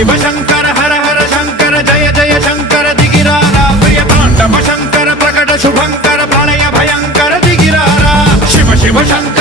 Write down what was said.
शिव शंकर हर हर शंकर जय जय शंकर दिगिरारा प्रिय तांडव शंकर प्रकट शुभंकर प्रलय भयंकर दिगिरारा शिव शिव शंकर